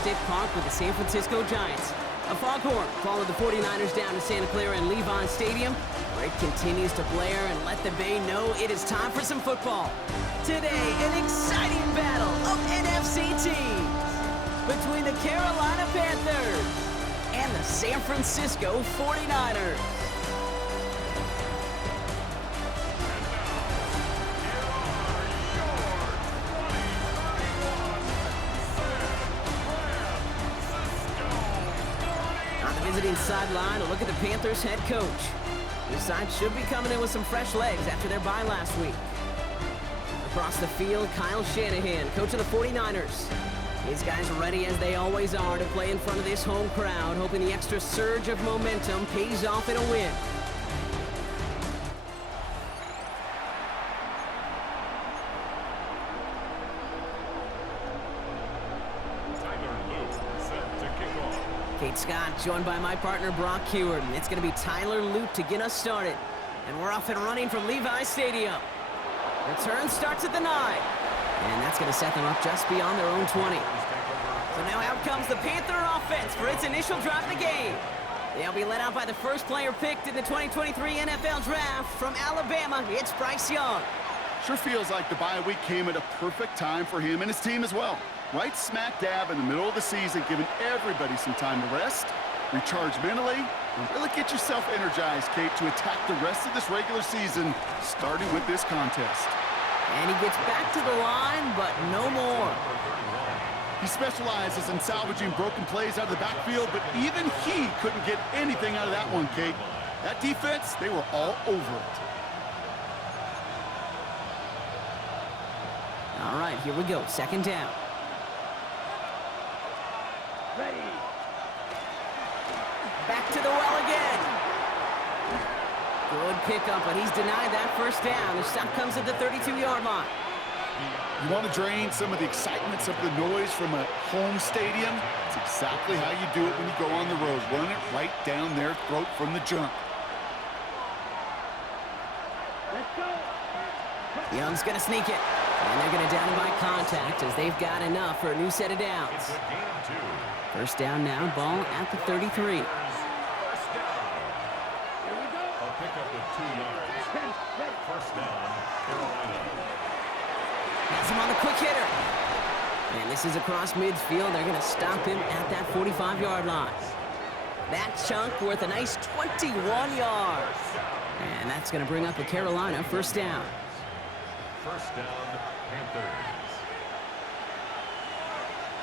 Majestic Park with the San Francisco Giants. A foghorn followed the 49ers down to Santa Clara and Levi Stadium, where it continues to blare and let the Bay know it is time for some football. Today, an exciting battle of NFC teams between the Carolina Panthers and the San Francisco 49ers. Visiting sideline, a look at the Panthers head coach. This side should be coming in with some fresh legs after their bye last week. Across the field, Kyle Shanahan, coach of the 49ers. These guys are ready as they always are to play in front of this home crowd, hoping the extra surge of momentum pays off in a win. Kate Scott, joined by my partner, Brock Heward. It's going to be Tyler Lute to get us started. And we're off and running from Levi Stadium. Return starts at the 9. And that's going to set them up just beyond their own 20. So now out comes the Panther offense for its initial drive of the game. They'll be led out by the first player picked in the 2023 NFL Draft from Alabama. It's Bryce Young. Sure feels like the bye week came at a perfect time for him and his team as well. Right smack dab in the middle of the season, giving everybody some time to rest, recharge mentally, and really get yourself energized, Kate, to attack the rest of this regular season, starting with this contest. And he gets back to the line, but no more. He specializes in salvaging broken plays out of the backfield, but even he couldn't get anything out of that one, Kate. That defense, they were all over it. All right, here we go. Second down. Ready. Back to the well again. Good pickup, but he's denied that first down. The stop comes at the 32-yard line. You want to drain some of the excitement, some of the noise from a home stadium? It's exactly how you do it when you go on the road. Run it right down their throat from the jump. Let's go. Young's going to sneak it. And they're going to down him by contact as they've got enough for a new set of downs. First down now, ball at the 33. Here we go. A pickup of 2 yards. First down, Carolina. Has him on the quick hitter. And this is across midfield. They're going to stop him at that 45-yard line. That chunk worth a nice 21 yards. And that's going to bring up a Carolina first down. First down, Panthers.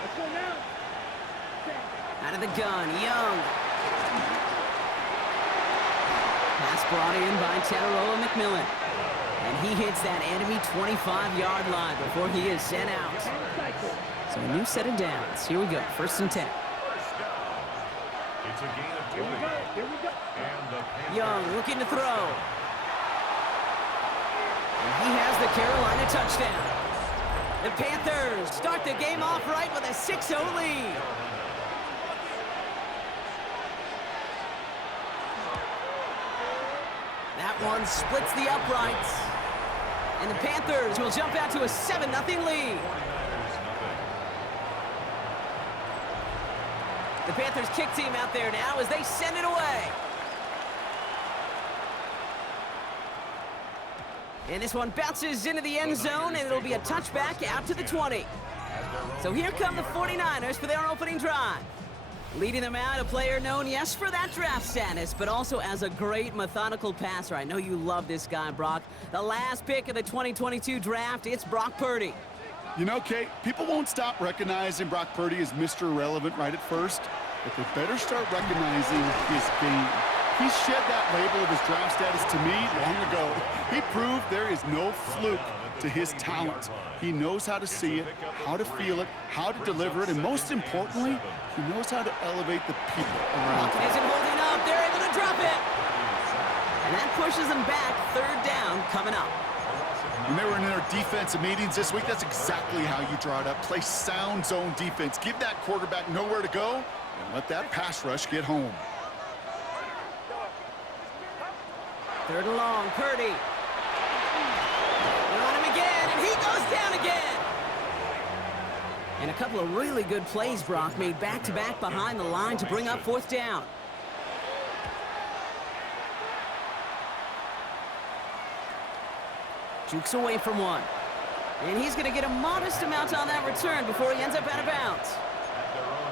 Let's go now. Out of the gun, Young. Pass brought in by Tataroa McMillan. And he hits that enemy 25-yard line before he is sent out. So a new set of downs. Here we go, first and 10. It's a gain of 20. Here we go. And the Panthers. Young looking to throw. And he has the Carolina touchdown. The Panthers start the game off right with a 6-0 lead. That one splits the uprights. And the Panthers will jump out to a 7-0 lead. The Panthers kick team out there now as they send it away. And this one bounces into the end zone, and it'll be a touchback out to the 20. So here come the 49ers for their opening drive. Leading them out, a player known, yes, for that draft status, but also as a great methodical passer. I know you love this guy, Brock. The last pick of the 2022 draft, it's Brock Purdy. You know, Kate, people won't stop recognizing Brock Purdy as Mr. Irrelevant right at first, but they better start recognizing his game. He shed that label of his draft status to me long ago. He proved there is no fluke to his talent. He knows how to see it, how to feel it, how to deliver it, and most importantly, he knows how to elevate the people around him. Isn't holding up. They're able to drop it. And that pushes them back. Third down coming up. When they were in their defensive meetings this week, that's exactly how you draw it up. Play sound zone defense. Give that quarterback nowhere to go, and let that pass rush get home. Third and long, Purdy. They're on him again, and he goes down again. And a couple of really good plays, Brock, made back-to-back behind the line to bring up fourth down. Jukes away from one. And he's going to get a modest amount on that return before he ends up out of bounds.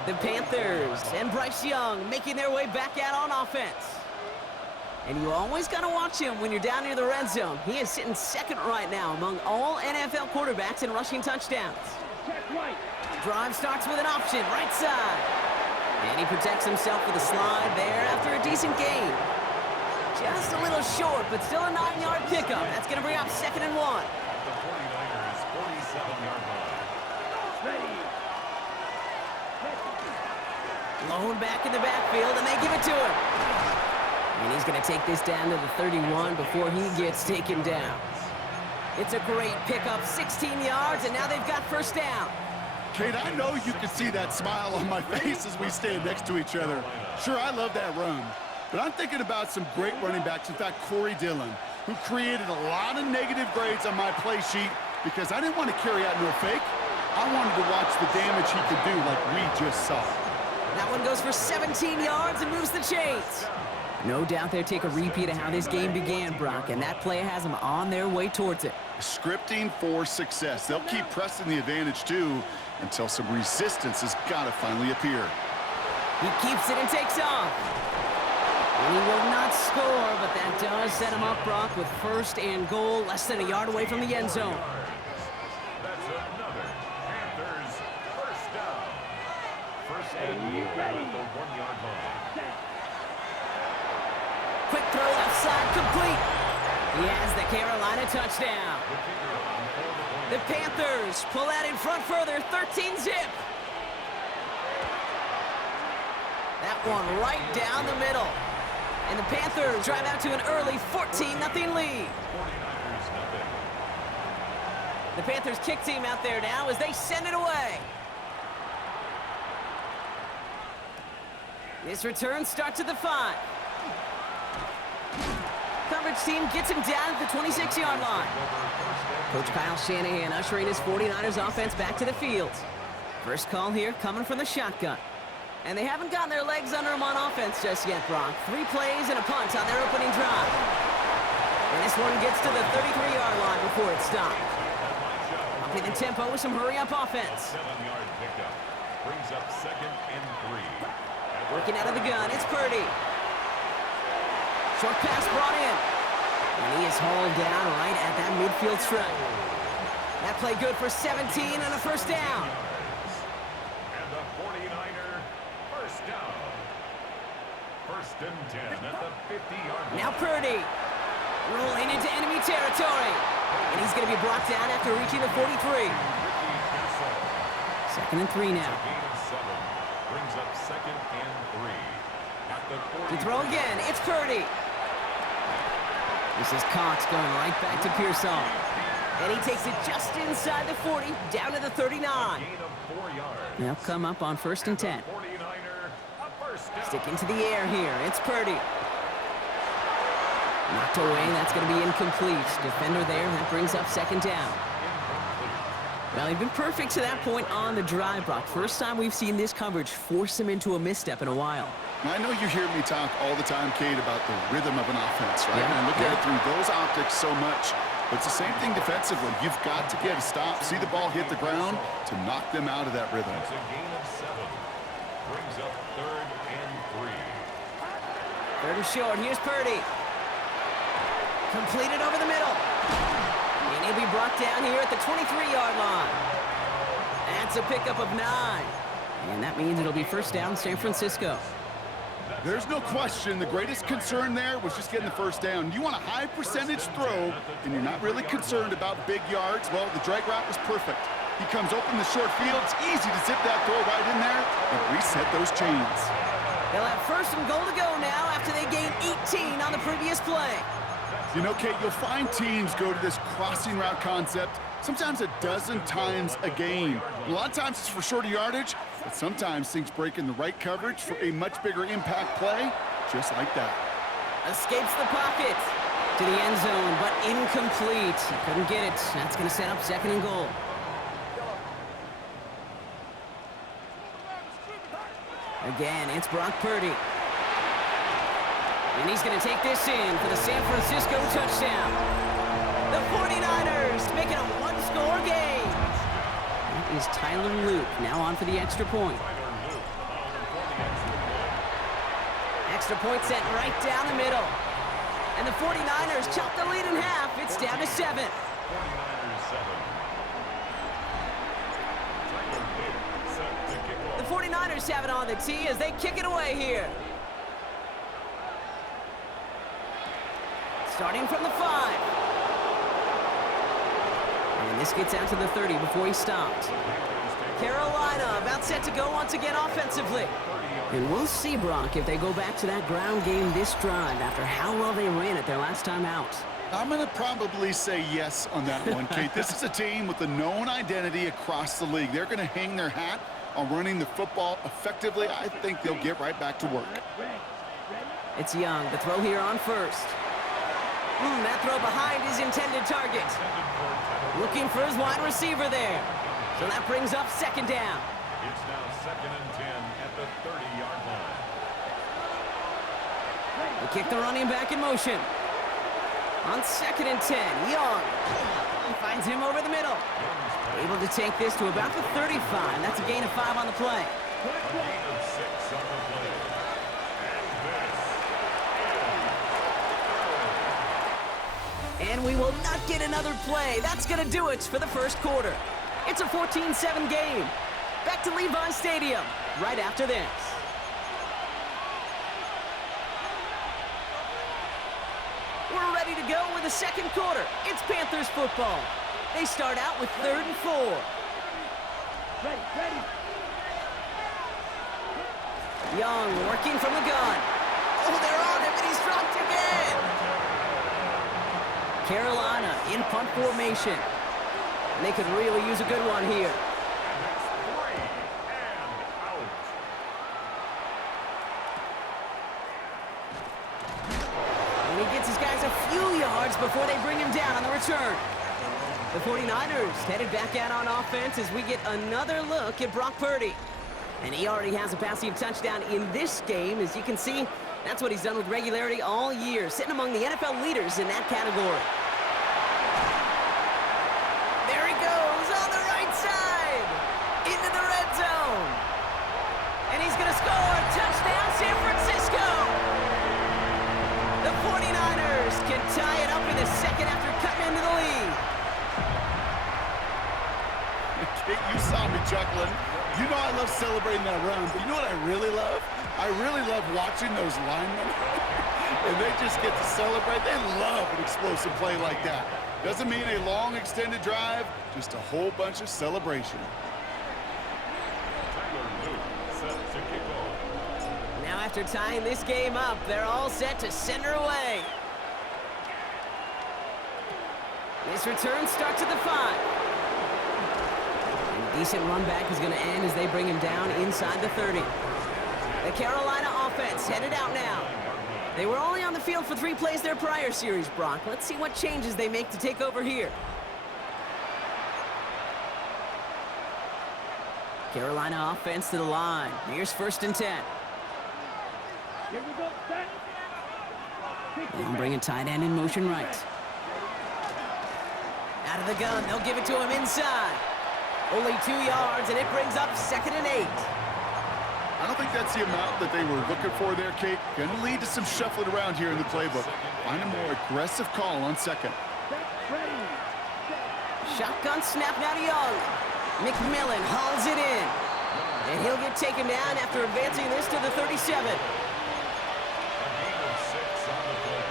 The Panthers and Bryce Young making their way back out on offense. And you always got to watch him when you're down near the red zone. He is sitting second right now among all NFL quarterbacks in rushing touchdowns. Drive starts with an option, right side. And he protects himself with a slide there after a decent gain. Just a little short, but still a 9-yard pickup. That's going to bring up 2nd and 1. The 49ers 47-yard line. Ready. Lone back in the backfield, and they give it to him. And he's going to take this down to the 31 before he gets taken down. It's a great pickup, 16 yards, and now they've got first down. Kate, I know you can see that smile on my face as we stand next to each other. Sure, I love that run. But I'm thinking about some great running backs. In fact, Corey Dillon, who created a lot of negative grades on my play sheet because I didn't want to carry out no fake. I wanted to watch the damage he could do like we just saw. That one goes for 17 yards and moves the chains. No doubt they'll take a repeat of how this game began, Brock, and that play has them on their way towards it. Scripting for success. They'll keep pressing the advantage, too, until some resistance has got to finally appear. He keeps it and takes off. And he will not score, but that does set him up, Brock, with 1st and goal, less than a yard away from the end zone. That's another Panthers first down. First and goal at the 1-yard line. Quick throw left side, complete. He has the Carolina touchdown. The Panthers pull out in front further, 13-zip. That one right down the middle. And the Panthers drive out to an early 14-0 lead. The Panthers kick team out there now as they send it away. This return starts at the 5. Coverage team gets him down at the 26-yard line. Coach Kyle Shanahan ushering his 49ers offense back to the field. First call here coming from the shotgun. And they haven't gotten their legs under them on offense just yet, Brock. 3 plays and a punt on their opening drive. And this one gets to the 33-yard line before it stopped. Upping the tempo with some hurry-up offense. 7-yard pickup brings up 2nd and 3. Working out of the gun, it's Purdy. Short pass brought in. And he is hauled down right at that midfield stripe. That play good for 17 and a first down. And the 49er first down. 1st and 10 at the 50-yard line. Now Purdy rolling into enemy territory. And he's going to be brought down after reaching the 43. 2nd and 3 now. Gain of 7 brings up 2nd and 3. At the 40. To throw again, it's Purdy. This is Cox going right back to Pearsall. And he takes it just inside the 40, down to the 39. Gain of 4 yards. They'll come up on 1st and 10. 49er a first down. Stick into the air here. It's Purdy. Knocked away. That's going to be incomplete. Defender there. That brings up 2nd down. Well, they've been perfect to that point on the drive, Brock. First time we've seen this coverage force him into a misstep in a while. I know you hear me talk all the time, Kate, about the rhythm of an offense, right? Yeah. And I look at it through those optics so much. But it's the same thing defensively. You've got to get a stop, see the ball hit the ground to knock them out of that rhythm. That's a gain of 7. Brings up 3rd and 3. 3rd and short. Here's Purdy. Completed over the middle. And he'll be brought down here at the 23-yard line. That's a pickup of 9. And that means it'll be first down San Francisco. There's no question the greatest concern there was just getting the first down. You want a high percentage throw, and you're not really concerned about big yards. Well, the drag route was perfect. He comes open the short field. It's easy to zip that throw right in there and reset those chains. They'll have 1st and goal to go now after they gained 18 on the previous play. You know, Kate, you'll find teams go to this crossing route concept sometimes a dozen times a game. A lot of times it's for shorter yardage, but sometimes things break in the right coverage for a much bigger impact play, just like that. Escapes the pocket to the end zone, but incomplete. He couldn't get it. That's going to set up 2nd and goal. Again, it's Brock Purdy. And he's going to take this in for the San Francisco touchdown. The 49ers make it a one-score game. That is Tyler Luke now on for the extra point. Extra point set right down the middle. And the 49ers chop the lead in half. It's down to 7. 49ers 7. The 49ers have it on the tee as they kick it away here. Starting from the 5. And this gets out to the 30 before he stopped. Carolina about set to go once again offensively. And we'll see, Brock, if they go back to that ground game this drive after how well they ran it their last time out. I'm going to probably say yes on that one, Kate. This is a team with a known identity across the league. They're going to hang their hat on running the football effectively. I think they'll get right back to work. It's Young. The throw here on first. That throw behind his intended target. Looking for his wide receiver there. So that brings up second down. It's now 2nd and 10 at the 30-yard line. They kick the running back in motion. On 2nd and 10, Young finds him over the middle. Able to take this to about the 35. That's a gain of 5 on the play. A gain of 6 on the play. And we will not get another play. That's going to do it for the first quarter. It's a 14-7 game. Back to Levi Stadium right after this. We're ready to go with the second quarter. It's Panthers football. They start out with 3rd and 4. Ready. Young working from the gun. Oh, they're on him, and he's dropped again. Carolina in punt formation. And they could really use a good one here. And he gets his guys a few yards before they bring him down on the return. The 49ers headed back out on offense as we get another look at Brock Purdy. And he already has a passing touchdown in this game. As you can see, that's what he's done with regularity all year, sitting among the NFL leaders in that category. There he goes on the right side into the red zone. And he's going to score. Touchdown, San Francisco. The 49ers can tie it up in the second after cutting into the lead. Kate, you saw me chuckling. You know I love celebrating that run, but you know what I really love? I really love watching those linemen. And they just get to celebrate. They love an explosive play like that. Doesn't mean a long extended drive, just a whole bunch of celebration. Now after tying this game up, they're all set to send her away. This return starts at the 5. And a decent run back is going to end as they bring him down inside the 30. The Carolina offense headed out now. They were only on the field for 3 plays their prior series, Brock. Let's see what changes they make to take over here. Carolina offense to the line. Here's 1st and 10. Here we go, set. And bring a tight end in motion right. Out of the gun, they'll give it to him inside. Only 2 yards, and it brings up 2nd and 8. I don't think that's the amount that they were looking for there, Kate. Going to lead to some shuffling around here in the playbook. Find a more aggressive call on 2nd. Ready. Shotgun snap now to Young. McMillan hauls it in. And he'll get taken down after advancing this to the 37. A gain of 6 on the play.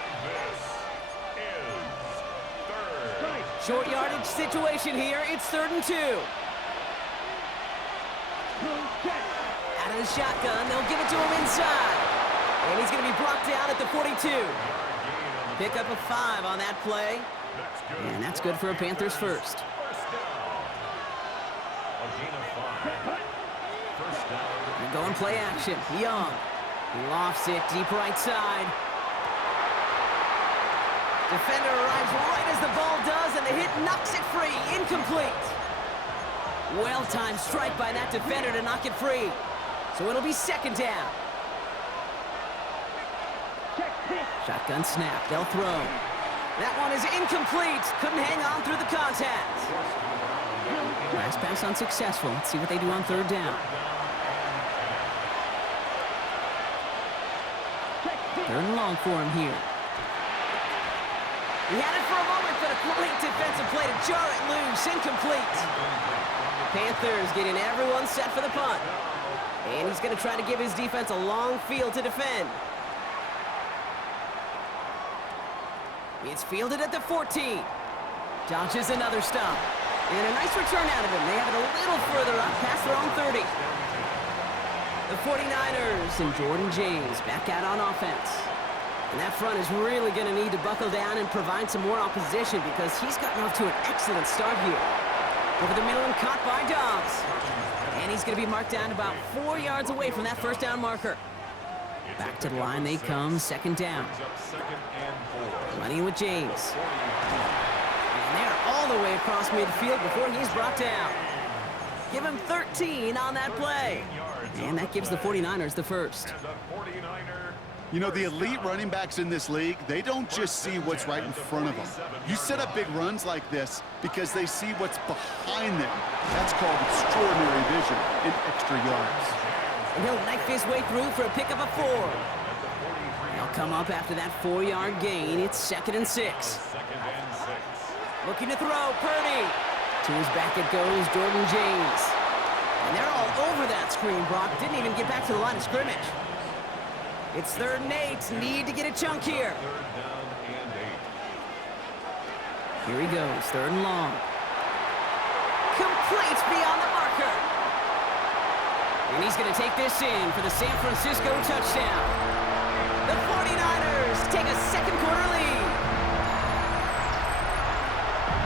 And this is 3rd. Short yardage situation here. It's 3rd and 2. Out of the shotgun, they'll give it to him inside. And he's going to be brought down at the 42. Pick up a 5 on that play. And that's good for a Panthers first. First down. A gain of 5. First down. And going play action. Young. He lofts it deep right side. Defender arrives right as the ball does, and the hit knocks it free. Incomplete. Well-timed strike by that defender to knock it free. So it'll be second down. Check this. Shotgun snap. They'll throw. That one is incomplete. Couldn't hang on through the contact. Last pass unsuccessful. Let's see what they do on third down. Third and long for him here. He had it for a moment, but a great defensive play to jar it loose. Incomplete. Panthers getting everyone set for the punt. And he's going to try to give his defense a long field to defend. It's fielded at the 14. Dodges another stop. And a nice return out of him. They have it a little further up past their own 30. The 49ers and Jordan James back out on offense. And that front is really going to need to buckle down and provide some more opposition because he's gotten off to an excellent start here. Over the middle and caught by Dobbs. And he's going to be marked down about 4 yards away from that first down marker. Back to the line they come, second down. Running with James. And they're all the way across midfield before he's brought down. Give him 13 on that play. And that gives the 49ers the first. You know, the elite running backs in this league, they don't just see what's right in front of them. You set up big runs like this because they see what's behind them. That's called extraordinary vision and extra yards. And he'll knife his way through for a pick of a 4. They'll come up after that 4-yard gain. It's 2nd and 6. Looking to throw, Purdy. To his back it goes, Jordan James. And they're all over that screen, Brock. Didn't even get back to the line of scrimmage. It's 3rd and 8. Need to get a chunk here. Here he goes, 3rd and long. Complete beyond the marker. And he's going to take this in for the San Francisco touchdown. The 49ers take a second quarter lead.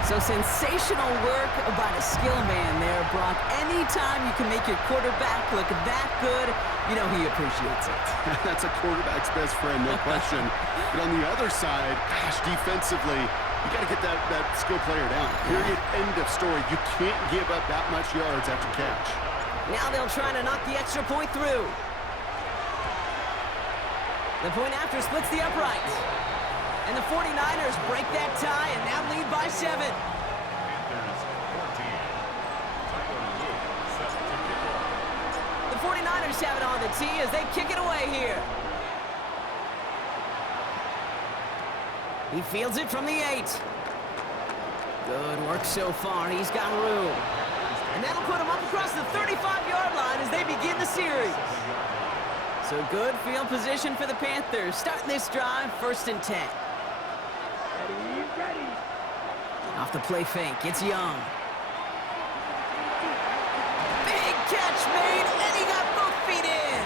So sensational work by the skill man there, Brock. Anytime you can make your quarterback look that good, you know he appreciates it. That's a quarterback's best friend, no question. But on the other side, gosh, defensively, you got to get that skill player down. Period, end of story. You can't give up that much yards after catch. Now they'll try to knock the extra point through. The point after splits the uprights. And the 49ers break that tie and now lead by 7. The 49ers have it on the tee as they kick it away here. He fields it from the 8. Good work so far. He's got room. And that'll put him up across the 35-yard line as they begin the series. So good field position for the Panthers. Starting this drive, 1st and 10. Ready. Off the play fake, it's Young. Big catch made, and he got both feet in.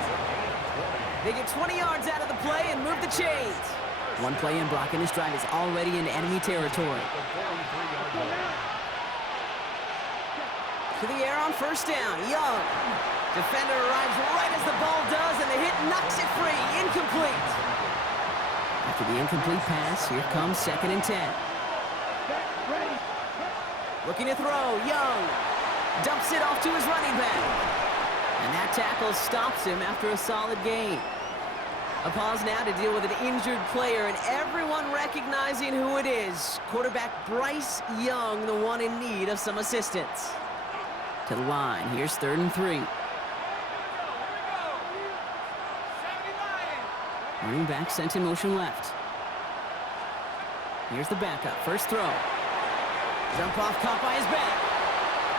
They get 20 yards out of the play and move the chains. One play in, Brock, and this drive is already in enemy territory. To the air on 1st down, Young. Defender arrives right as the ball does, and the hit knocks it free. Incomplete. After the incomplete pass, here comes 2nd and 10. Ready. Looking to throw, Young. Dumps it off to his running back. And that tackle stops him after a solid gain. A pause now to deal with an injured player, and everyone recognizing who it is. Quarterback Bryce Young, the one in need of some assistance. To the line, here's 3rd and 3. Running back sent in motion left. Here's the backup, first throw. Jump off, caught by his back.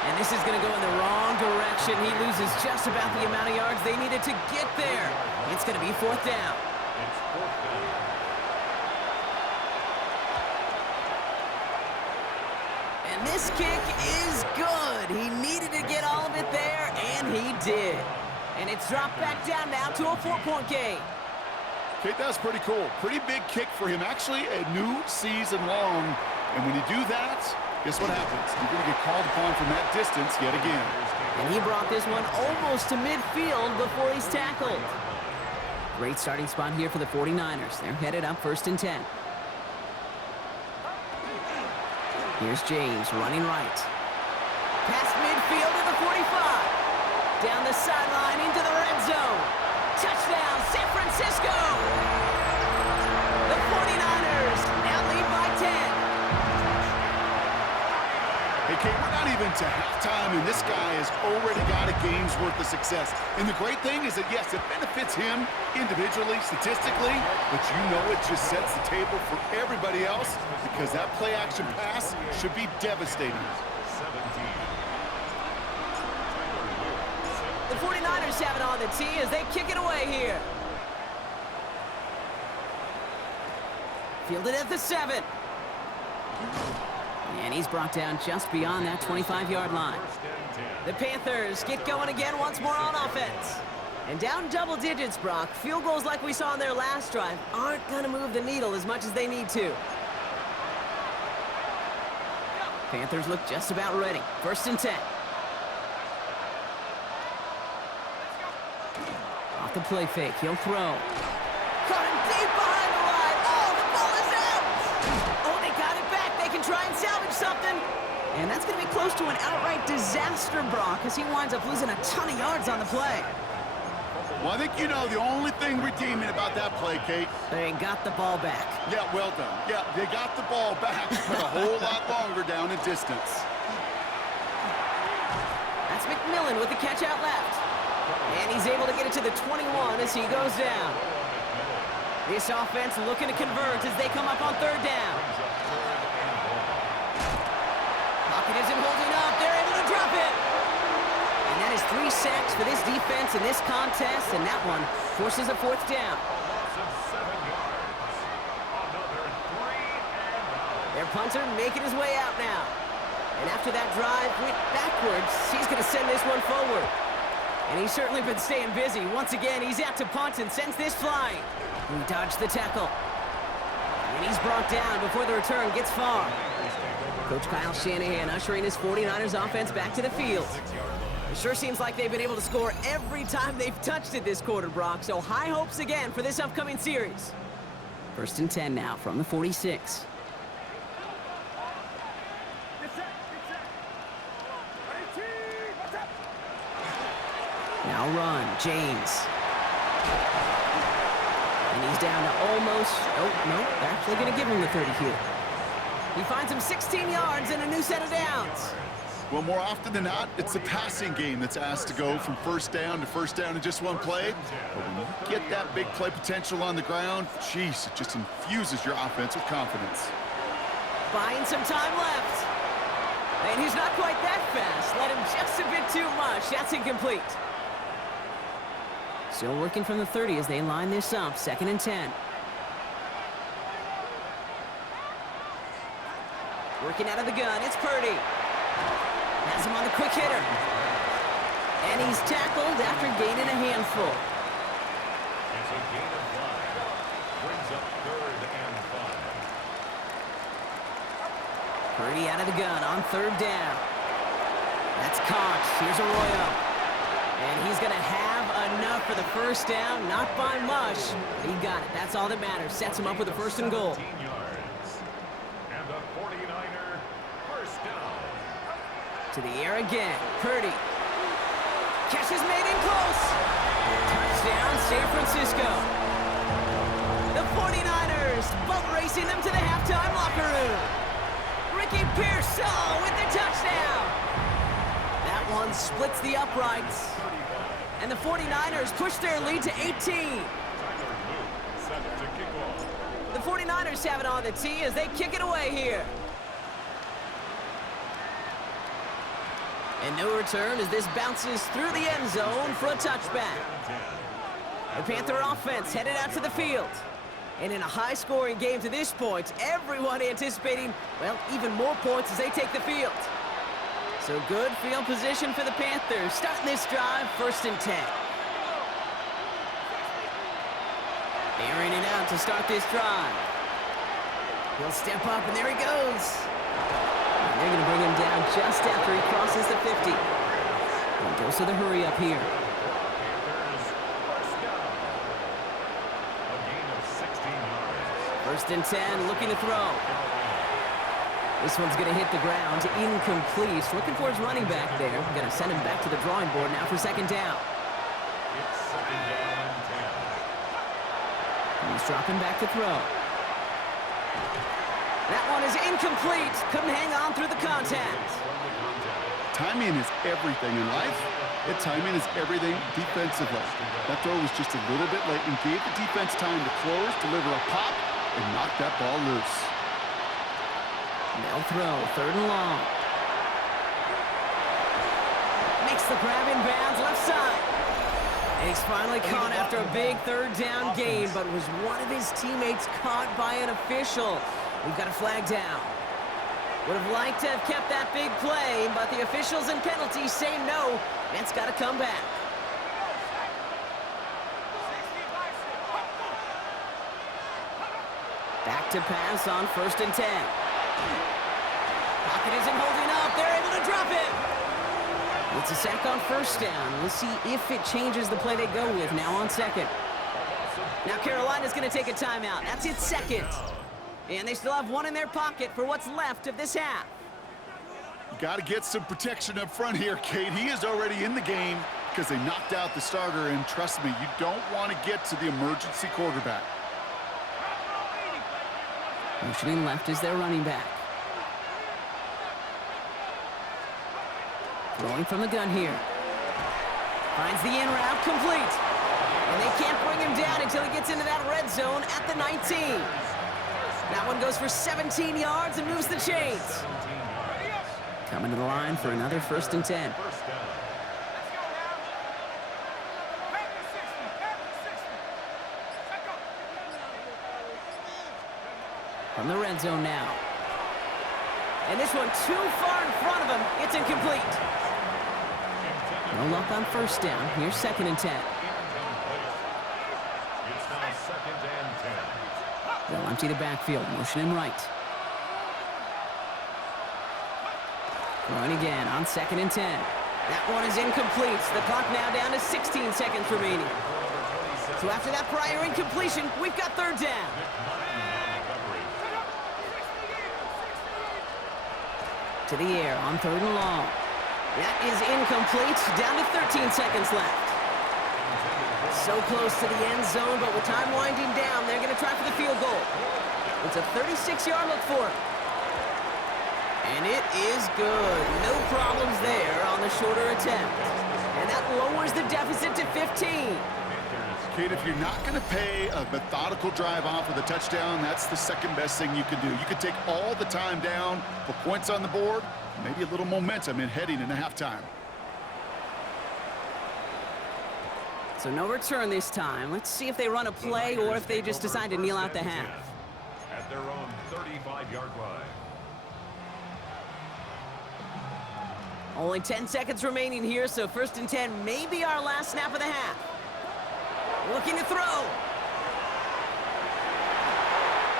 And this is going to go in the wrong direction. He loses just about the amount of yards they needed to get there. It's going to be 4th down. And this kick is good. He needed to get all of it there, and he did. And it's dropped back down now to a 4-point game. Okay, that's pretty cool. Pretty big kick for him. Actually, a new season long. And when you do that, guess what happens? You're going to get called upon from that distance yet again. And he brought this one almost to midfield before he's tackled. Great starting spot here for the 49ers. They're headed up 1st and 10. Here's James running right. Past midfield to the 45. Down the sideline into the red zone. touchdown, San Francisco! The 49ers now lead by 10. Hey, Kate, we're not even to halftime, and this guy has already got a game's worth of success. And the great thing is that, yes, it benefits him individually, statistically, but you know it just sets the table for everybody else because that play-action pass should be devastating. The 49ers have it on the tee as they kick it away here. Fielded at the 7. And he's brought down just beyond that 25-yard line. The Panthers get going again once more on offense. And down double digits, Brock. Field goals like we saw in their last drive aren't going to move the needle as much as they need to. Panthers look just about ready. 1st and 10. Off the play fake, he'll throw. Caught him deep behind the line. Oh, the ball is out! Oh, they got it back. They can try and salvage something. And that's going to be close to an outright disaster, Brock, as he winds up losing a ton of yards on the play. Well, I think you know the only thing redeeming about that play, Kate. They got the ball back. Yeah, well done. Yeah, they got the ball back, but a whole lot longer down in distance. That's McMillan with the catch out left. And he's able to get it to the 21 as he goes down. This offense looking to convert as they come up on 3rd down. Pocket isn't holding up. They're able to drop it. And that is 3 sacks for this defense in this contest, and that one forces a 4th down. Their punter making his way out now. And after that drive went backwards, he's going to send this one forward. And he's certainly been staying busy. Once again, he's out to punt and sends this flying. He dodged the tackle. And he's brought down before the return gets far. Coach Kyle Shanahan ushering his 49ers offense back to the field. It sure seems like they've been able to score every time they've touched it this quarter, Brock. So high hopes again for this upcoming series. 1st and 10 now from the 46. Now run, James. And he's down to almost, oh, no, they're actually going to give him the 30 here. He finds him 16 yards and a new set of downs. Well, more often than not, it's the passing game that's asked to go from 1st down to 1st down in just one play. But when you get that big play potential on the ground, geez, it just infuses your offense with confidence. Buying some time left. And he's not quite that fast. Let him just a bit too much. That's incomplete. Still working from the 30 as they line this up. 2nd and 10. Working out of the gun. It's Purdy. Has him on the quick hitter. And he's tackled after gaining a handful. It's a gain of 5. Brings up 3rd and 5. Purdy out of the gun on 3rd down. That's caught. Here's Arroyo. And he's going to have enough for the 1st down. Not by much, but he got it. That's all that matters. Sets him up with a 1st and goal. 17 yards. And the 49er 1st down. To the air again. Purdy. Catch is made in close. Touchdown, San Francisco. The 49ers boat racing them to the halftime locker room. Ricky Pearsall with the touchdown. That one splits the uprights. And the 49ers push their lead to 18. The 49ers have it on the tee as they kick it away here. And no return as this bounces through the end zone for a touchback. The Panther offense headed out to the field. And in a high-scoring game to this point, everyone anticipating, well, even more points as they take the field. So good field position for the Panthers. Starting this drive, 1st and 10. Airing it out to start this drive. He'll step up, and there he goes. And they're going to bring him down just after he crosses the 50. And goes to the hurry up here. First and 10, looking to throw. This one's going to hit the ground, incomplete. Looking for his running back there. Going to send him back to the drawing board now for 2nd down. It's 2nd down and 10. He's dropping back to throw. That one is incomplete. Couldn't hang on through the contact. Timing is everything in life. And timing is everything defensively. That throw was just a little bit late and gave the defense time to close, deliver a pop, and knock that ball loose. They'll throw, 3rd and long. Makes the grab in bounds, left side. And he's finally caught after a big 3rd down gain, but was one of his teammates caught by an official. We've got a flag down. Would have liked to have kept that big play, but the officials and penalties say no. It's got to come back. Back to pass on 1st and 10. Pocket isn't holding up. They're able to drop it. It's a sack on 1st down. We'll see if it changes the play they go with now on 2nd. Now Carolina's going to take a timeout. That's its 2nd. And they still have one in their pocket for what's left of this half. Got to get some protection up front here, Kate. He is already in the game because they knocked out the starter, and trust me, you don't want to get to the emergency quarterback. Motioning left is their running back. Throwing from the gun here. Finds the in route, complete. And they can't bring him down until he gets into that red zone at the 19. That one goes for 17 yards and moves the chains. Coming to the line for another 1st and 10. From the red zone now. And this one too far in front of him. It's incomplete. No luck on 1st down. Here's 2nd and 10. It's now 2nd and 10. They'll empty the backfield, motioning right. Throwing again on 2nd and 10. That one is incomplete. The clock now down to 16 seconds remaining. So after that prior incompletion, we've got 3rd down. To the air on 3rd and long. That is incomplete. Down to 13 seconds left. So close to the end zone, but with time winding down, they're going to try for the field goal. It's a 36-yard look for him. And it is good. No problems there on the shorter attempt. And that lowers the deficit to 15. Kate, if you're not going to pay a methodical drive off with a touchdown, that's the 2nd best thing you can do. You can take all the time down, put points on the board, maybe a little momentum in heading into halftime. So no return this time. Let's see if they run a play or if they just decide to kneel out the half. At their own 35-yard line. Only 10 seconds remaining here, so 1st and 10 may be our last snap of the half. Looking to throw.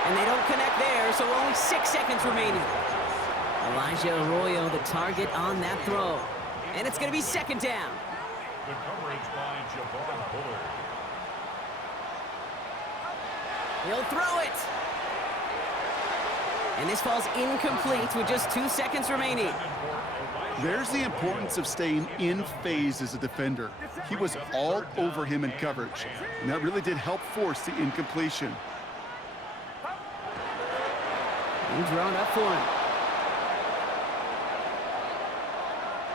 And they don't connect there, so only 6 seconds remaining. Elijah Arroyo, the target on that throw. And it's going to be 2nd down. The coverage by Javon Bullard. He'll throw it. And this falls incomplete with just 2 seconds remaining. There's the importance of staying in phase as a defender. He was all over him in coverage, and that really did help force the incompletion. And drawn up for him.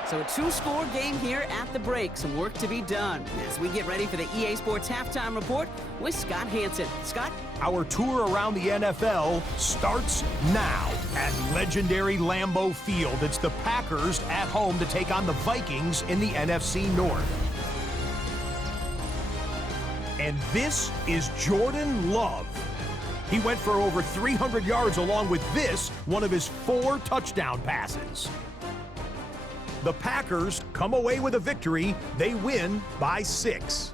So a 2-score game here at the break. Some work to be done as we get ready for the EA Sports Halftime Report with Scott Hansen. Scott? Our tour around the NFL starts now at legendary Lambeau Field. It's the Packers at home to take on the Vikings in the NFC North. And this is Jordan Love. He went for over 300 yards along with this, one of his 4 touchdown passes. The Packers come away with a victory. They win by 6.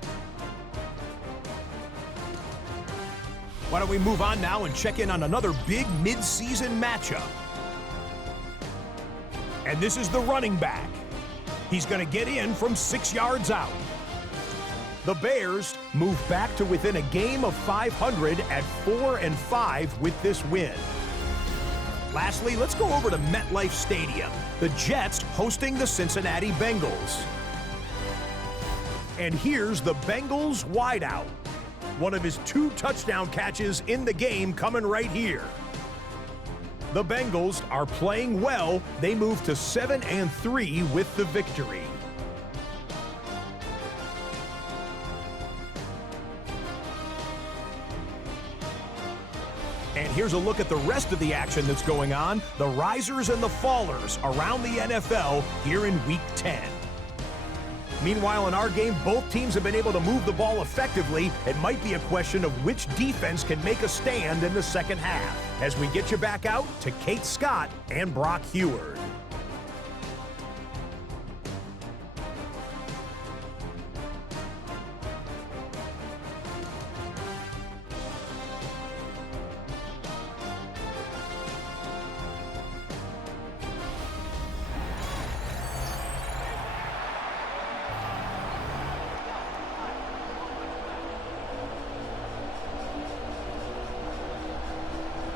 Why don't we move on now and check in on another big mid-season matchup. And this is the running back. He's going to get in from 6 yards out. The Bears move back to within a game of 500 at 4-5 with this win. Lastly, let's go over to MetLife Stadium. The Jets hosting the Cincinnati Bengals. And here's the Bengals wideout. One of his 2 touchdown catches in the game coming right here. The Bengals are playing well. They move to 7-3 with the victory. And here's a look at the rest of the action that's going on, the risers and the fallers around the NFL here in Week 10. Meanwhile, in our game, both teams have been able to move the ball effectively. It might be a question of which defense can make a stand in the second half. As we get you back out to Kate Scott and Brock Heward.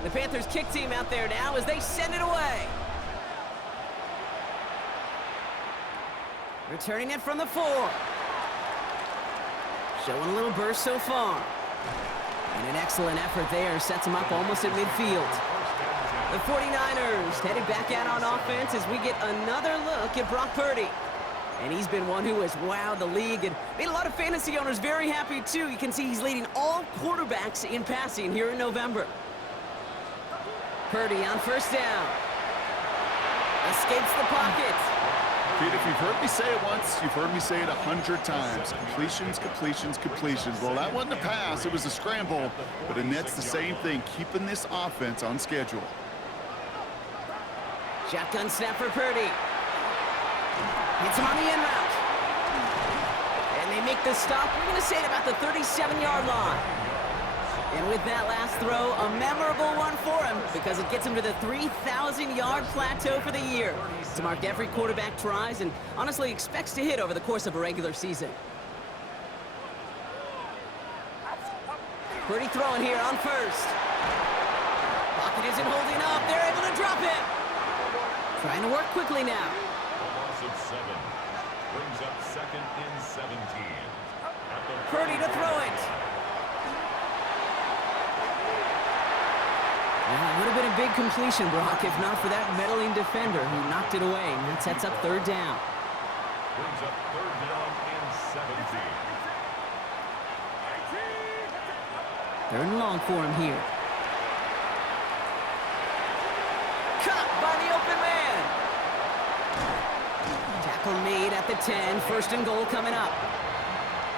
The Panthers kick team out there now as they send it away. Returning it from the 4. Showing a little burst so far. And an excellent effort there sets him up almost at midfield. The 49ers headed back out on offense as we get another look at Brock Purdy. And he's been one who has wowed the league and made a lot of fantasy owners very happy too. You can see he's leading all quarterbacks in passing here in November. Purdy on first down. Escapes the pocket. Pete, if you've heard me say it once, you've heard me say it 100 times. Completions, completions, completions. Well, that wasn't a pass. It was a scramble. But Annette's the same thing, keeping this offense on schedule. Shotgun snap for Purdy. Hits him on the in route. And they make the stop. We're going to say it about the 37-yard line. And with that last throw, a memorable one for him because it gets him to the 3,000-yard plateau for the year. To mark every quarterback tries and honestly expects to hit over the course of a regular season. Purdy throwing here on first. Pocket isn't holding up. They're able to drop it. Trying to work quickly now. Loss of 7. Brings up 2nd and 17. Purdy to throw it. Well, it would have been a big completion, Brock, if not for that meddling defender who knocked it away. And that sets up 3rd down. Brings up 3rd down and 17. 3rd and long for him here. Cut by the open man. Tackle made at the 10. 1st and goal coming up.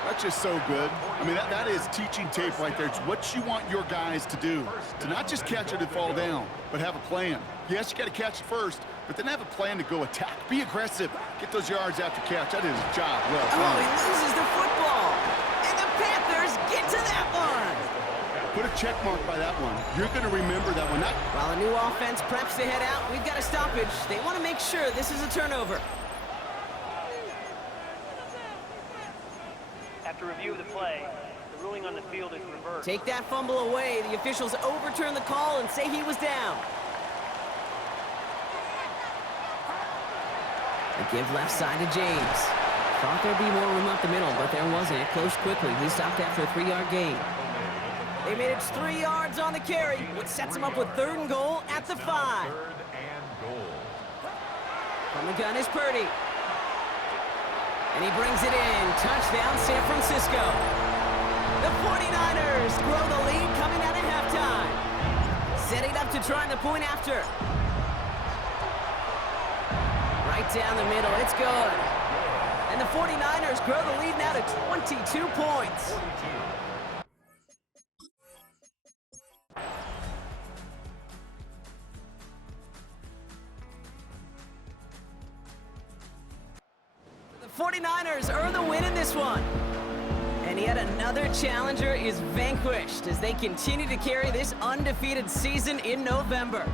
That's just so good. I mean, that is teaching tape right there. It's what you want your guys to do. To not just catch it and fall down, but have a plan. Yes, you got to catch it first, but then have a plan to go attack. Be aggressive. Get those yards after catch. That is a job well done. Oh, he loses the football. And the Panthers get to that one. Put a check mark by that one. You're going to remember that one. While the new offense preps to head out, we've got a stoppage. They want to make sure this is a turnover. After review of the play, the ruling on the field is reversed. Take that fumble away. The officials overturn the call and say he was down. A give left side to James. Thought there'd be more room up the middle, but there wasn't. It closed quickly. He stopped after a 3-yard gain. They made it 3 yards on the carry, which sets him up with 3rd and goal at the 5. 3rd and goal. From the gun is Purdy. And he brings it in. Touchdown, San Francisco. The 49ers grow the lead coming out of halftime. Setting up to try the point after. Right down the middle. It's good. And the 49ers grow the lead now to 22 points. The 49ers earn the win in this one. And yet another challenger is vanquished as they continue to carry this undefeated season in November.